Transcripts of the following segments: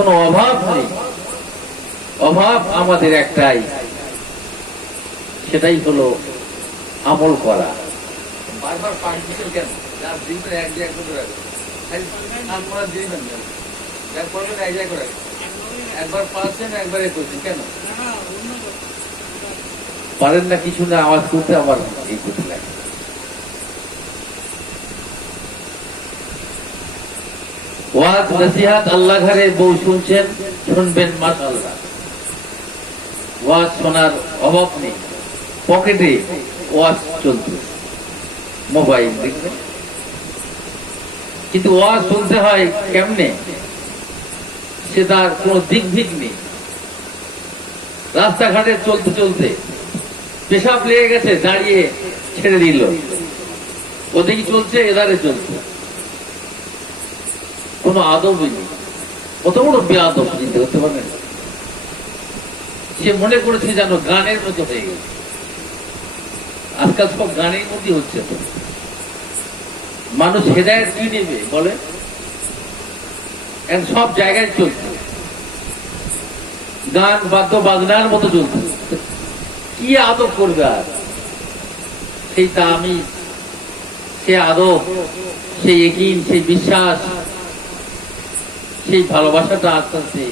কোনো অভাব নেই। অভাব আমাদের একটাই। সেটাই হলো আমল করা। বারবার পানি কেন? যার দিনটা এক জায়গায় করে রাখবে খালি দিবেন যা করবেন এক জায়গায় করে রাখবেন। একবার পাচ্ছেন একবারে করছেন। কেন? পারেন না কিছু না আওয়াজ করতে আমার এই করতে লাগে। ওয়াজ, নসিহাত আল্লাহ ঘরে বউ শুনছেন, শুনবেন মাশাআল্লাহ ওয়াজ শোনার অভাব নেই। পকেটে ওয়াজ মোবাইল দেখবেন। কিন্তু ওয়াজ শুনতে হয় কেমনে? সে তার কোন দিক ভিক নেই। রাস্তাঘাটে চলতে চলতে পেশাব লেগে গেছে, দাঁড়িয়ে ছেড়ে দিল। ওদিকে চলছে এদারে চলছে। কোনো আদবই নেই। কত বড় বেআদব চিন্তা করতে পারেন সে মনে করেছে যেন গানের মতো হয়ে গেছে। আজকাল সব গানের মধ্যে হচ্ছে তো। মানুষ হেদায়ত কি নেবে বলে? এখন সব জায়গায় চলছে। গান, বাদ্য, বাজনার মতো চলছে। কি আদব করবে আর? সেই তা আমি সে আদব, সেই একিন সেই বিশ্বাস সেই ভালোবাসাটা আস্তে আস্তে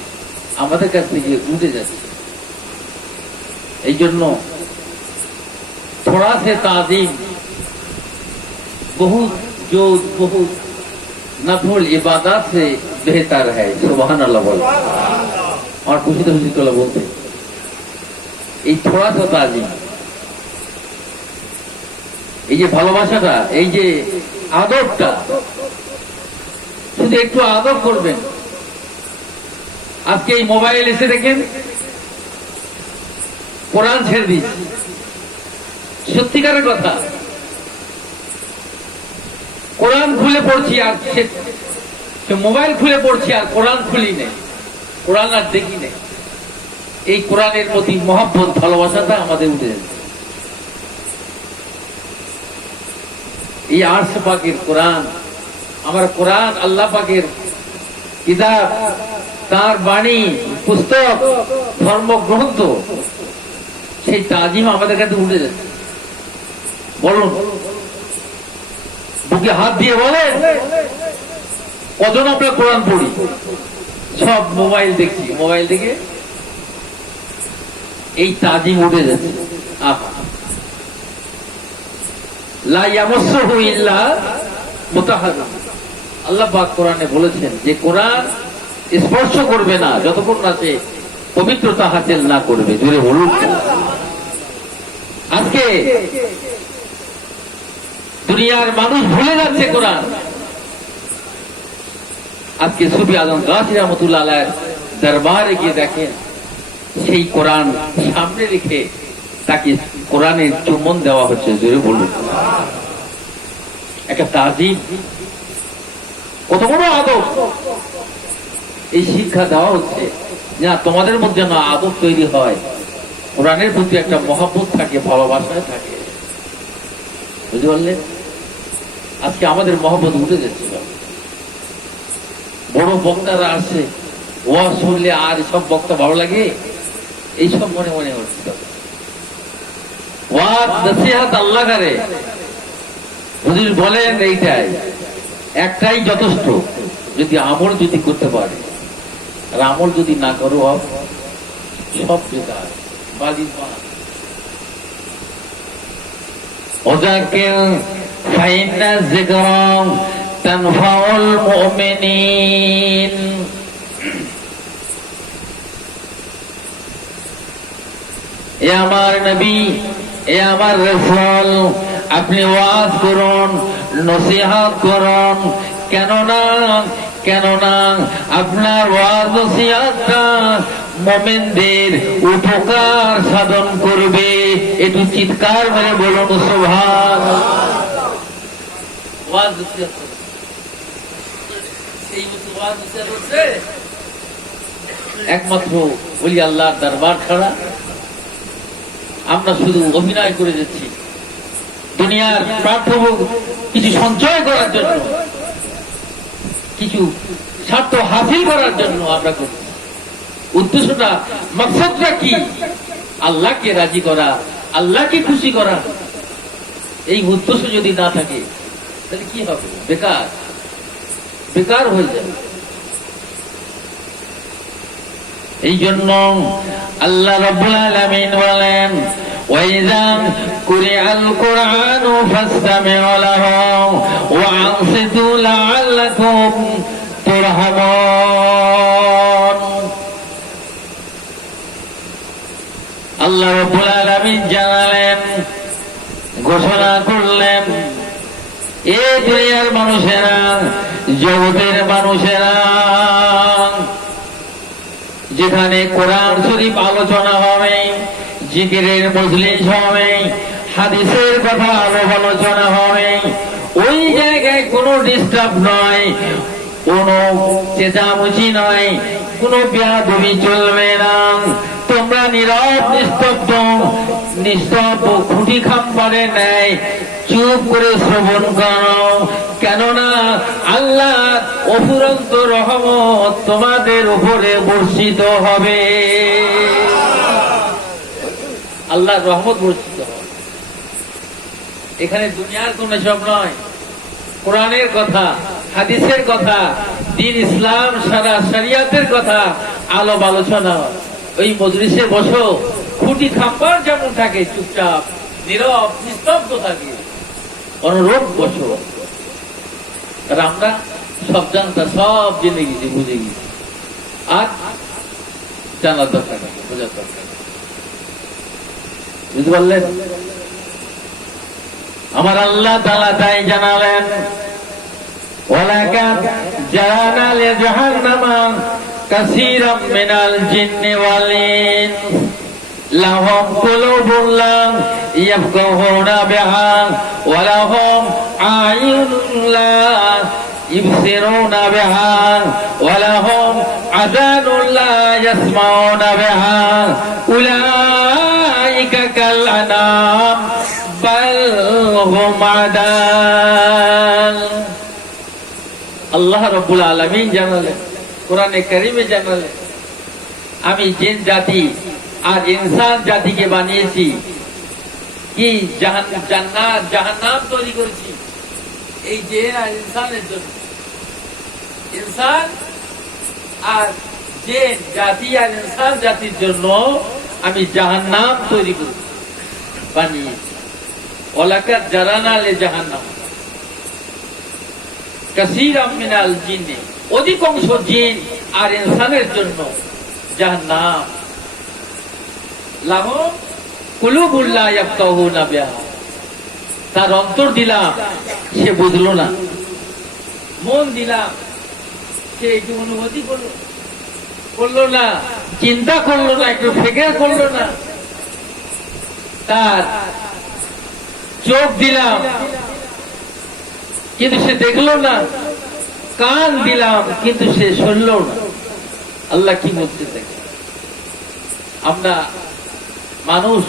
আমাদের কাছ থেকে উঠে যাচ্ছে এই জন্য थोड़ा से ताजीम बहुत जो बहुत नफल इबादत से बेहतर है सुबहान अल्लाह बोल और खुशी तो खुशी তোলা বলতে এই থোড়া সা তাজিম এই যে ভালোবাসাটা এই যে আদরটা শুধু একটু আদর করবেন আজকে এই মোবাইল এসে দেখেন, কোরআন ছেড়ে দিচ্ছে সত্যিকারের কথা। কোরআন খুলে পড়ছি আর সে মোবাইল খুলে পড়ছি আর কোরআন খুলি নেই। কোরআন আর দেখি নেই। এই কোরআনের প্রতি মহাব্বত, ভালোবাসাটা আমাদের উঠে যাচ্ছে। এই আর্স পাকের কোরআন, আমার কোরআন, আল্লাহ পাকের কিতাব তার বাণী, পুস্তক, ধর্মগ্রন্থ, সেই তাজিম আমাদের কাছে উঠে যাচ্ছে বলুন, বুকে হাত দিয়ে বলেন, কজন আমরা কোরআন পড়ি? সব মোবাইল দেখছি মোবাইল দেখে এই তাজিম উঠে যাচ্ছে। আল্লাহ পাক কোরআনে বলেছেন যে কোরআন স্পর্শ করবে না, যতক্ষণ না সে পবিত্রতা হাসিল না করবে। জোরে বলুন আজকে দুনিয়ার মানুষ ভুলে যাচ্ছে কোরআন। আজকে সুফি আজম গাছি রহমতুল্লাহ দরবারে গিয়ে দেখেন, সেই কোরআন সামনে রেখে তাকে কোরআনের চুম্বন দেওয়া হচ্ছে। জোরে বলুন। একটা তাজিম, কত বড় আদব। এই শিক্ষা দেওয়া হচ্ছে না, তোমাদের মধ্যে না আদব তৈরি হয়। কোরআনের প্রতি একটা মহাব্বত থাকে ভালোবাসায় থাকে। বুঝতে পারলেন আজকে আমাদের মহব্বত উঠে যাচ্ছিল। বড় বক্তারা আসছে ওয়াজ শুনলে আর সব বক্তা ভালো লাগে? এইসব মনে মনে হচ্ছিল। ওয়াজ আল্লাহ করে। বলেন এইটাই, একটাই যথেষ্ট, যদি আমল যদি করতে পারে। আর আমল যদি না করো সব বেকার বালির মা وذكر فإن الذكرى تنفع المؤمنين এ আমার নবী এ আমার রসল আপনি ওয়াজ করুন নসিহাত করুন কেননা কেননা আপনার ওয়াজ মোমেনদের উপকার সাধন করবে। একটু চিৎকার মেরে বলুন হচ্ছে, একমাত্র বলি আল্লাহ দরবার ছাড়া। আমরা শুধু অভিনয় করে যাচ্ছি। দুনিয়ার প্রার্থ কিছু সঞ্চয় করার জন্য। কিছু স্বার্থ হাসিল করার জন্য আমরা করছি উদ্দেশ্যটা, মকসদটা কি? আল্লাহকে রাজি করা, আল্লাহকে খুশি করা। এই উদ্দেশ্য যদি না থাকে, তাহলে কি হবে? বেকার। বেকার হয়ে যাবে। এই জন্য আল্লাহ রাব্বুল আলামিন বলেন وإذا قرئ القرآن فاستمعوا له وأنصتوا لعلكم ترحمون আল্লাহ রাব্বুল আলামিন জানালেন ঘোষণা করলেন এ দুনিয়ার মানুষেরা জগতের মানুষেরা যেখানে কোরআন শরীফ আলোচনা হবে জিকিরের মজলিস হবে, হাদিসের কথা আলোচনা হবে। ওই জায়গায় কোনো ডিস্টার্ব নয়, কোনো চেঁচামুচি নয়, কোনো বিয়াদবি চলবে না। তোমরা নীরব, নিস্তব্ধ নিস্তব্ধ খুঁটি খাম্বারে নেয় চুপ করে শ্রবণ করো। কেননা আল্লাহ অফুরন্ত রহমত তোমাদের উপরে বর্ষিত হবে। আল্লাহর রহমত বর্ষিত হবে এখানে দুনিয়ার কোন সব নয়। কোরআনের কথা, হাদিসের কথা, দিন ইসলাম, সারা শরিয়াতের কথা, আলোপ আলোচনা। ওই মজলিসে বসো, খুঁটি খাম্বার যেমন থাকে, চুপচাপ, নীরব, নিস্তব্ধ থাকে। অনুরূপ বসো। আর আমরা সব জানতা, সব জেনে গেছি, বুঝে গেছি। আর জানার দরকার বোঝার দরকার। বুঝতে পারলেন আমার আল্লাহ তালা তাই জানালেন ولقد جعلنا لجهنم كثيرا من الجن والإنس لهم قلوب لا يفقهون بها ولهم أعين لا يبصرون بها ولهم أذان لا يسمعون بها أولئك هم عدال আল্লাহ রব্বুল আলমিন জানালেন কোরআনে কারিমে জানালেন আমি জিন জাতি আর ইনসান জাতিকে বানিয়েছি কি জাহান- জান্নাত জাহান্নাম তৈরি করেছি এই জেন আর ইনসানের জন্য ইনসান আর জেন জাতি আর ইনসান জাতির জন্য আমি জাহান্নাম তৈরি করেছি বানিয়েছি ওলাকার জারানালে জাহান্নাম। কাসির মিনাল জিনে অধিকাংশ জিন আর ইনসানের জন্য যার নাম লাহম কুলুবুল্লাহ ইয়াফকাহুনা বিহা। তার অন্তর দিলাম, সে বুঝলো না। মন দিলাম, সে একটু অনুভূতি করল। করল না, চিন্তা করল না, একটু ফেকের করল না। তার চোখ দিলাম। কিন্তু সে দেখল না। কান দিলাম, কিন্তু সে শুনলো না। আল্লাহ কি বলতে দেখে? আমরা মানুষ,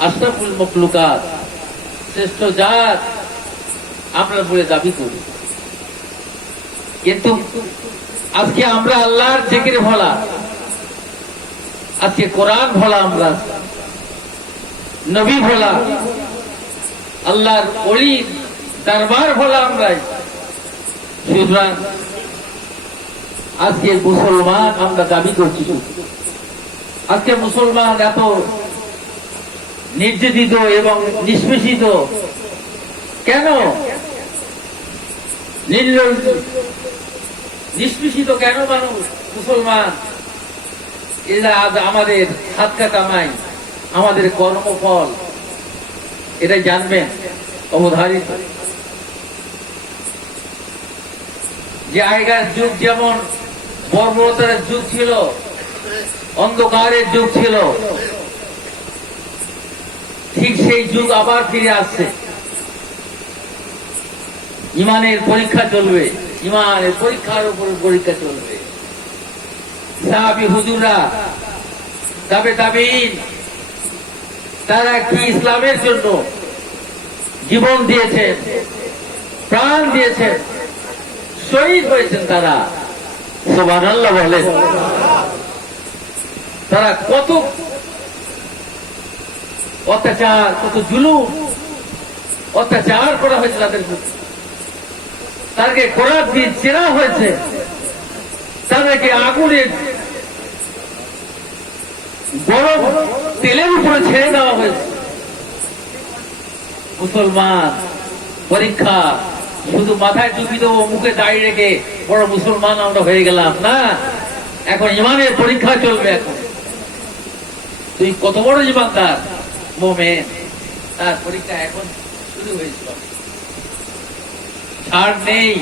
আশরাফুল মকলুকাত শ্রেষ্ঠ জাত, আমরা বলে দাবি করি। কিন্তু আজকে আমরা আল্লাহর জেকের ভোলা, আজকে কোরআন ভোলা আমরা। নবী ভোলা, আল্লাহর অলি দরবার ভোলা আমরাই। সুতরাং আজকে মুসলমান আমরা দাবি করছি। আজকে মুসলমান এত নির্যাতিত এবং নিষ্পেষিত। কেন? নিষ্পেষিত কেন মানুষ, মুসলমান? এরা আজ আমাদের হাতকা কামাই আমাদের কর্মফল এটা জানবেন, অবধারিত। যে আগেকার যুগ যেমন বর্বরতার যুগ ছিল, অন্ধকারের যুগ ছিল, ঠিক সেই যুগ আবার ফিরে আসছে। ইমানের পরীক্ষা চলবে, ইমানের পরীক্ষার উপর পরীক্ষা চলবে। সাহাবি হুজুরা তবে তাবিন তারা কি ইসলামের জন্য জীবন দিয়েছেন প্রাণ দিয়েছেন শহীদ হয়েছেন তারা। সুবহানাল্লাহ বলেন তারা কত অত্যাচার, কত জুলুম, অত্যাচার করা হয়েছে তাদের। তাদেরকে কোরআন দিয়ে চেনা হয়েছে। তাদেরকে আগুনে গরম তেলের উপরে ছেড়ে দেওয়া হয়েছে। মুসলমান, পরীক্ষা, শুধু মাথায় টুপি দেবো, মুখে দাঁড়িয়ে রেখে, বড় মুসলমান আমরা হয়ে গেলাম, না? এখন ইমানের পরীক্ষা চলবে এখন। তুই কত বড় ইমানদার? মোমেন, তার পরীক্ষা এখন শুরু হয়েছিল। ছাড় নেই।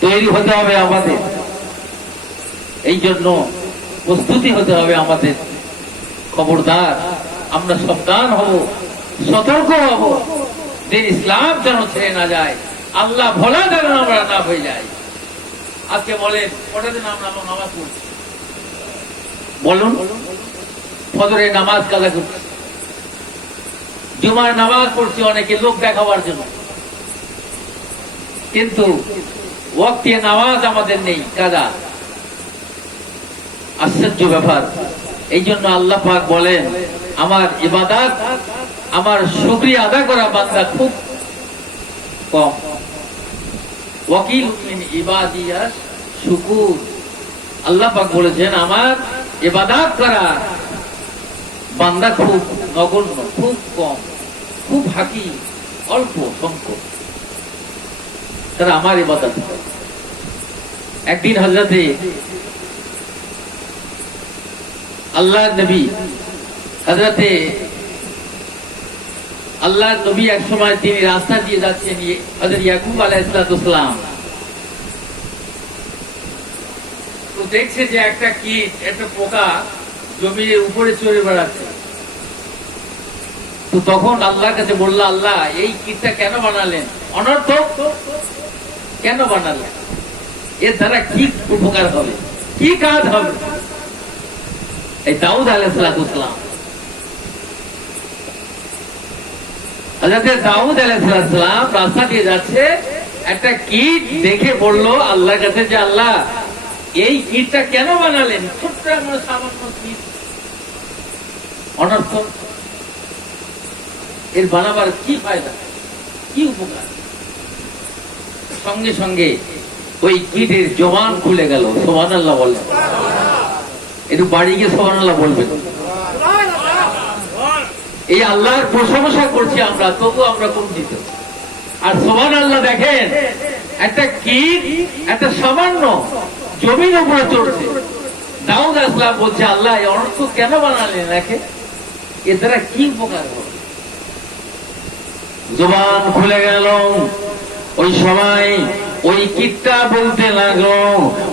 তৈরি হতে হবে আমাদের। এই জন্য প্রস্তুতি হতে হবে আমাদের। খবরদার, আমরা সাবধান হব, সতর্ক হব। দিন ইসলাম যেন ছেড়ে না যায়, আল্লাহ ভোলা যেন আমরা না হয়ে যাই। আজকে বলেন, কটা দিন আমরা নামাজ পড়ছি? বলুন। ফজরের নামাজ কাজা করছি? জুমার নামাজ পড়ছি অনেকে লোক দেখাবার জন্য। কিন্তু ওয়াক্তে নামাজ আমাদের নেই, কাজা। আশ্চর্য ব্যাপার। এই জন্য আল্লাহ পাক বলেন, আমার ইবাদাত, আমার শুকরিয়া আদা করা বান্দা খুব কম। খুব কম, খুব হাকি অল্প তারা আমার। একদিন হজরতে আল্লাহ নবী হজরতে আল্লাহ নবী এক সময় তিনি রাস্তা দিয়ে যাচ্ছেন হজরত ইয়াকুব আলাইসালাম তো দেখছে যে একটা কীট, একটা পোকা জমির উপরে চড়ে বেড়াচ্ছে। তো তখন আল্লাহর কাছে বলল, আল্লাহ, এই কীটটা কেন বানালেন? অনর্থক কেন বানালেন? এর দ্বারা কি উপকার হবে? কি কাজ হবে? এই দাউদ আলাইসালাম দাউদ আলাইসালাম রাস্তা দিয়ে যাচ্ছে, একটা কীট দেখে বলল, আল্লাহর কাছে যে আল্লাহ, এই কীটটা কেন বানালেন? ছোট্ট এমন সামান্য কীট। অনর্থ এর বানাবার কি ফায়দা? কি উপকার? সঙ্গে সঙ্গে ওই কীটের জবান খুলে গেল। সোহান আল্লাহ বললেন একটু বাড়ি গিয়ে সোহান আল্লাহ বলবেন। এই আল্লাহর প্রশংসা করছি আমরা, তবু আমরা কুণ্ঠিত। আর সোহান আল্লাহ দেখেন, একটা কীট একটা সামান্য জমির উপরে চড়ছে। দাউদ আসলাম বলছে, আল্লাহ, এই অনর্থ কেন বানালেন একে? এ দ্বারা কি উপকার হবে? জবান খুলে গেল। ওই সময় ওই কিটটা বলতে লাগল,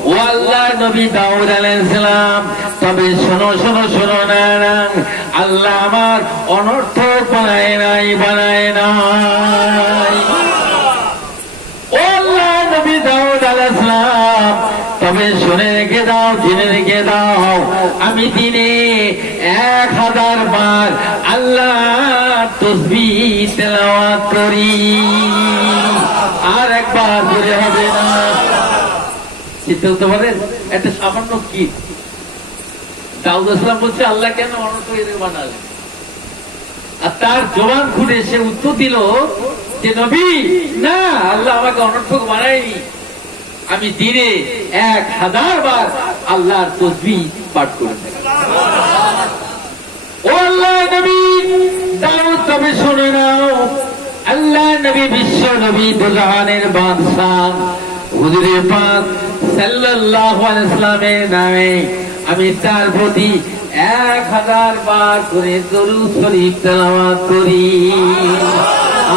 ও আল্লাহ, নবী দাউদ আলাইহিসসালাম তবে শোনো শোনো শোনো না আল্লাহ আমার অনর্থ বানায় নাই বানায় নাই। ও আল্লাহ, নবী দাউদ আলাইহিসসালাম তবে শুনে রেখে দাও, জেনে রেখে দাও, আমি দিনে এক হাজার বার আল্লাহ তসবি তেলাওয়াত করি। তার জবান খুলে সে উত্তর দিল যে, নবী, না, আল্লাহ আমাকে অনর্থক বানায়নি। আমি দিনে এক হাজার বার আল্লাহর তসবি পাঠ করে থাকি ও আল্লাহ নবী, দাউদ তবে শুনে নাও। আল্লাহ নবী, বিশ্ব নবী দুজাহানের বাদশাহ। হুজুরে পাক সাল্লাল্লাহু আলাইহি সাল্লামের নামে আমি তার প্রতি এক হাজার বার করে দরুদ শরীফ তেলাওয়াত করি।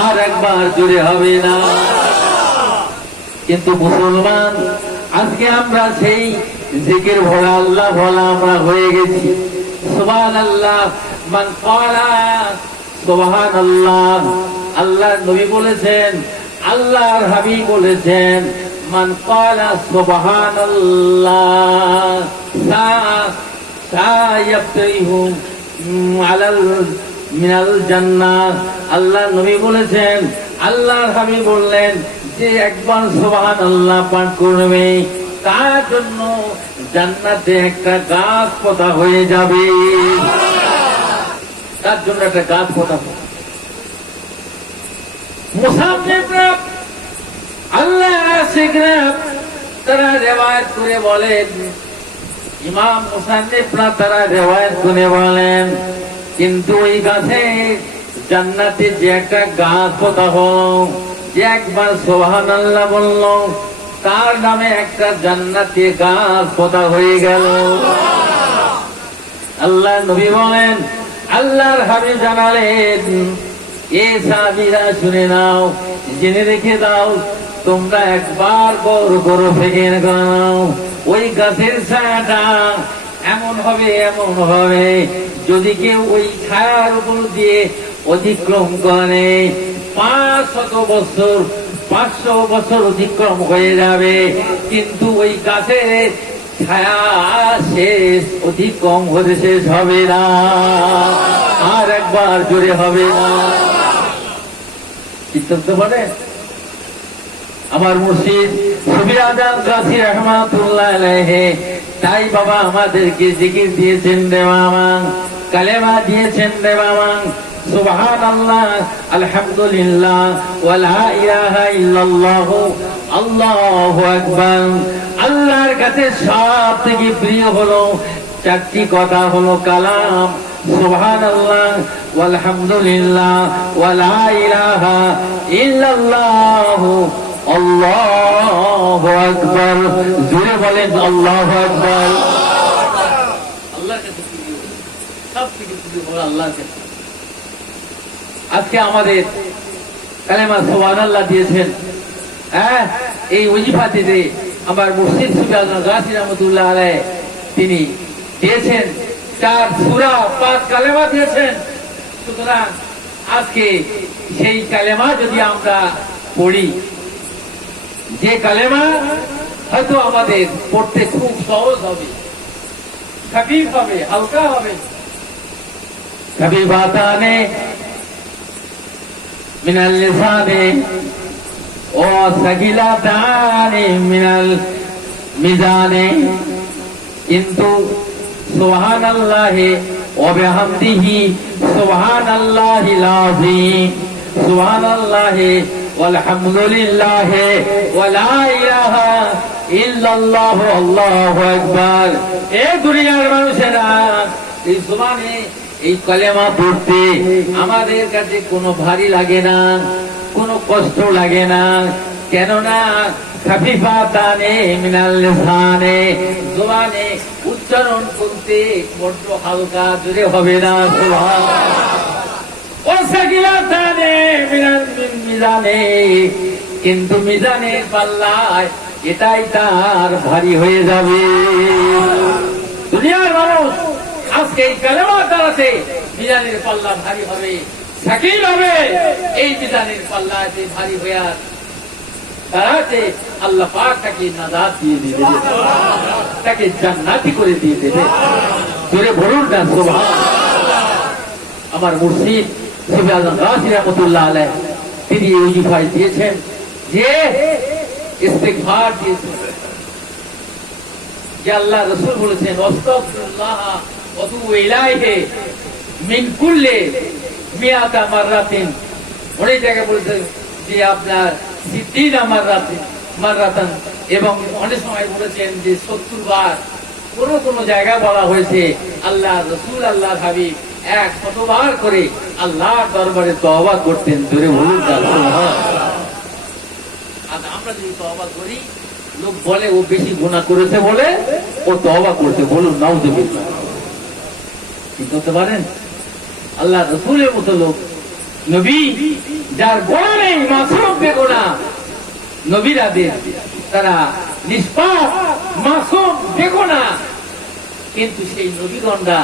আর একবার জুড়ে হবে না। কিন্তু মুসলমান, আজকে আমরা সেই জিকির ভোলা আল্লাহ ভোলা আমরা হয়ে গেছি। সুবহান আল্লাহ মান ক্বালা সুবহান আল্লাহ নবী বলেছেন, আল্লাহর হাবি বলেছেন, মান ক্বালা সুবহান আল্লাহ মিনাল আল্লাহ নবী বলেছেন, আল্লাহর হাবি বললেন যে একবার সোহান আল্লাহ পাঠ করবে, তার জন্য জান্নাতে একটা গাছ পোতা হয়ে যাবে। তার জন্য একটা গাছ পোতা হবে তারা রেওয়ায়ত করে বলেন কিন্তু ওই গাছে জান্নাতে যে একটা গাছ পোতা একবার সোহান আল্লাহ বলল, তার নামে একটা জান্নাতে গাছ পোতা হয়ে গেল। আল্লাহ নবী বলেন, আল্লাহর হাবিব জানালেন এ সাহাবীরা শুনে নাও, জেনে রেখে দাও, তোমরা একবার গৌর গরু ফেঁকে নাও। ওই গাছের ছায়াটা এমন হবে এমন হবে, যদি কেউ ওই ছায়ার উপর দিয়ে অতিক্রম করে, পাঁচ শত বছর পাঁচশো বছর অতিক্রম হয়ে যাবে, কিন্তু ওই গাছের ছায়া শেষ, অতিক্রম হতে শেষ হবে না, আর একবার জোরে হবে না। আমার মুর্শিদ সুবি আজাদ গাছি রহমাতুল্লাহ তাই বাবা আমাদেরকে জিকির দিয়েছেন মামা কালেমা দিয়েছেন আল্লাহ আলহামদুলিল্লাহ ইলাহা ইল্লাল্লাহ, আল্লাহু আকবার। আল্লাহর কাছে সব থেকে প্রিয় হলো, চারটি কথা হলো কালাম। আল্লাহ আল্লাহু আল্লাহু সব আজকে আমাদের কালেমা সোহান আল্লাহ দিয়েছেন। হ্যাঁ এই ওজিফাতে আমার মুর্শিদ সুবিয়াজ গাছি রহমতুল্লাহ তিনি দিয়েছেন চার সুরা পাঁচ কালেমা দিয়েছেন। সুতরাং আজকে সেই কালেমা যদি আমরা পড়ি, যে কালেমা হয়তো আমাদের পড়তে খুব সহজ হবে হবে, হালকা হবে। মিনাল লিসানে, ও মিনাল মিজানে। কিন্তু এই এই কলেমা পড়তে আমাদের কাছে কোনো ভারী লাগে না কোনো কষ্ট লাগে না। কেননা খাফিফাতানে মিনাল লিসানে জবানে উচ্চারণ করতে বড্ড হালকা, জোরে হবে না ও সাকিলাতানে মিনাল মিজানে, কিন্তু মিজানের পাল্লায় এটাই তার ভারী হয়ে যাবে। দুনিয়ার মানুষ আজকে এই কালেমা দ্বারাতে মিজানের পাল্লা ভারী হবে, সাকিল হবে। এই মিজানের পাল্লাতে ভারী হয়ে তারাতে আল্লাহ পাক তাকে নাজাত দিয়ে দিবে। তাকে জান্নাতি করে দিয়ে দেবে। জোরে বলুন না, সুবহান আমার মুর্শিদ সুফি আজম গাছি রহমতুল্লাহ আলাই তিনি এই উজিফাই দিয়েছেন যে ইস্তেগফার দিয়েছেন। যে আল্লাহ রসুল বলেছেন, অস্তগফিরুল্লাহ অতুবু ইলাইহি মিন কুল্লি মিয়াতা মাররাতিন। অনেক জায়গায় বলেছেন যে আপনার এবং অনেক সময় বলেছেন যে সত্তর বার কোন কোন বলা হয়েছে, আল্লাহ রসুল আল্লাহ এক শতবার করে আল্লাহ দরবারে করতেন বলুন আর আমরা যদি তওবা করি, লোক বলে ও বেশি গুণা করেছে বলে ও তওবা করতে বলুন করতে পারেন? আল্লাহ রসুলের মতো লোক নবী, যার গোড়া নেই মাসুম বেগুনা নবীরাদের তারা নিষ্পাপ, মাসুম বেগুনা। কিন্তু সেই নবীগণরা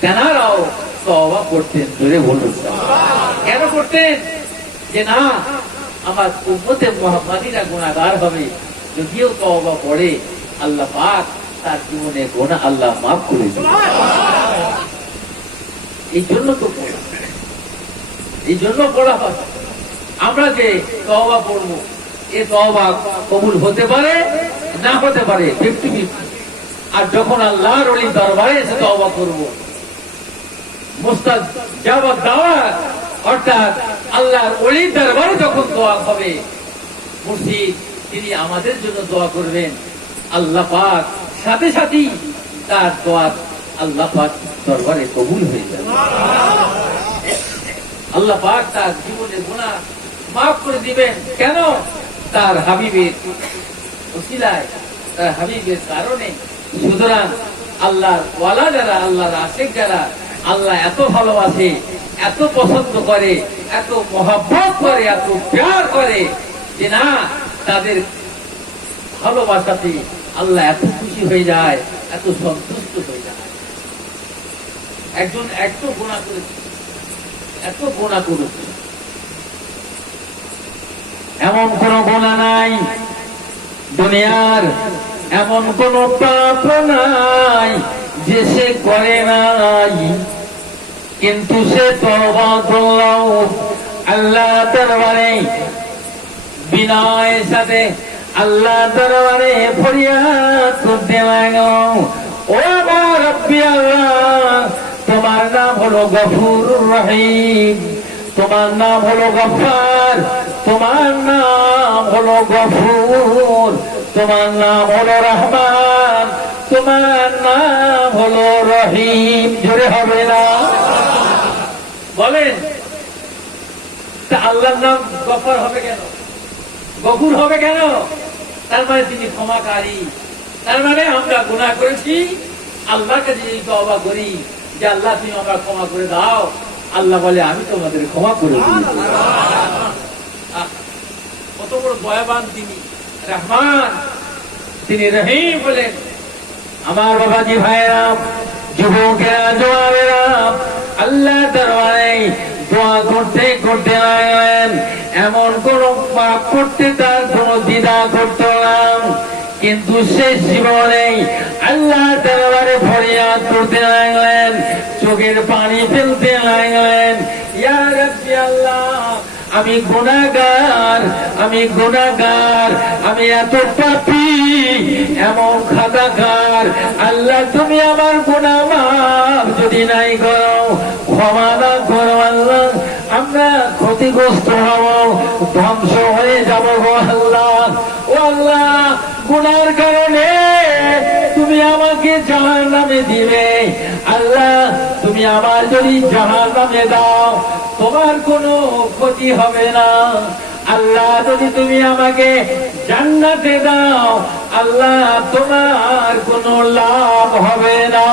তেনারাও তওবা করতেন ধরে বলুন। কেন করতেন? যে না, আমার উম্মতে মোহাম্মদীরা গুণাগার হবে, যদিও তওবা পড়ে আল্লাহ পাক তার জীবনে গোনা আল্লাহ মাফ করে এই জন্য তো এই জন্য পড়া হয়। আমরা যে তওবা পড়ব এ তওবা কবুল হতে পারে, না হতে পারে ফিফটি ফিফটি আর যখন আল্লাহর ওলি দরবারে এসে তওবা করব, মুস্তাদ জাবাব দাওয়া অর্থাৎ আল্লাহর ওলি দরবারে যখন দোয়া হবে, মুর্শিদ, তিনি আমাদের জন্য দোয়া করবেন। আল্লাহ পাক সাথে সাথেই তার দোয়া আল্লাহ পাক দরবারে কবুল হয়ে যাবে। আল্লাহ পাক তার জীবনের গুনাহ মাফ করে দিবেন। কেন? তার হাবিবের ওসিলায়, তার হাবিবের কারণে। সুতরাং আল্লাহর ওয়ালা যারা, আল্লাহর আশেক যারা, আল্লাহ এত ভালোবাসে, এত পছন্দ করে, এত মহাব্বত করে, এত প্যার করে যে না, তাদের ভালোবাসাতে আল্লাহ এত খুশি হয়ে যায়, এত সন্তুষ্ট হয়ে যায়। একজন এত গুণা করেছে। এত গুণা করেছে এমন কোন গোনা নাই। দুনিয়ার এমন কোন পাপ নাই যে সে করে নাই। কিন্তু সে তবা করল আল্লাহ দরবারে, বিনয়ের সাথে আল্লাহ দরবারে ফরিয়াদ করতে লাগল ও আমার আল্লাহ তোমার নাম হলো গফুর রহিম। তোমার নাম হলো গফার। তোমার নাম হলো গফুর। তোমার নাম হলো রহমান। তোমার নাম হলো রহিম। জোরে হবে না? বলেন আল্লাহর নাম গফার হবে কেন? গফুর হবে কেন? তার মানে তিনি ক্ষমাকারী। তার মানে আমরা গুণা করেছি আল্লাহকে যদি তবা করি যে আল্লাহ, তুমি আমরা ক্ষমা করে দাও। আল্লাহ বলে, আমি তোমাদের ক্ষমা করে কত বড় দয়াবান তিনি। রহমান, তিনি রহিম বলেন, আমার বাবাজি ভাইরা যুবকেরা আল্লাহ দরবারে দোয়া করতে করতে লাগলেন এমন কোন পাপ করতে তার কোন দ্বিধা করতো না। কিন্তু শেষ জীবনে আল্লাহ দরবারে ফরিয়াদ করতে লাগলেন, চোখের পানি ফেলতে লাগলেন। আল্লাহ, আমি গুণাগার আমি গুণাগার আমি এত পাপি, এমন খাতাকার আল্লাহ, তুমি আমার গুণা মাফ যদি নাই করো, ক্ষমা না করো আল্লাহ, আমরা ক্ষতিগ্রস্ত হব, ধ্বংস হয়ে যাব আল্লাহ। ও আল্লাহ গুনার কারণে তুমি আমাকে জাহার নামে দিবে। আল্লাহ, তুমি আমার যদি জাহার নামে দাও, তোমার কোনো ক্ষতি হবে না। আল্লাহ, যদি তুমি আমাকে জান্নাতে দাও, আল্লাহ, তোমার কোনো লাভ হবে না।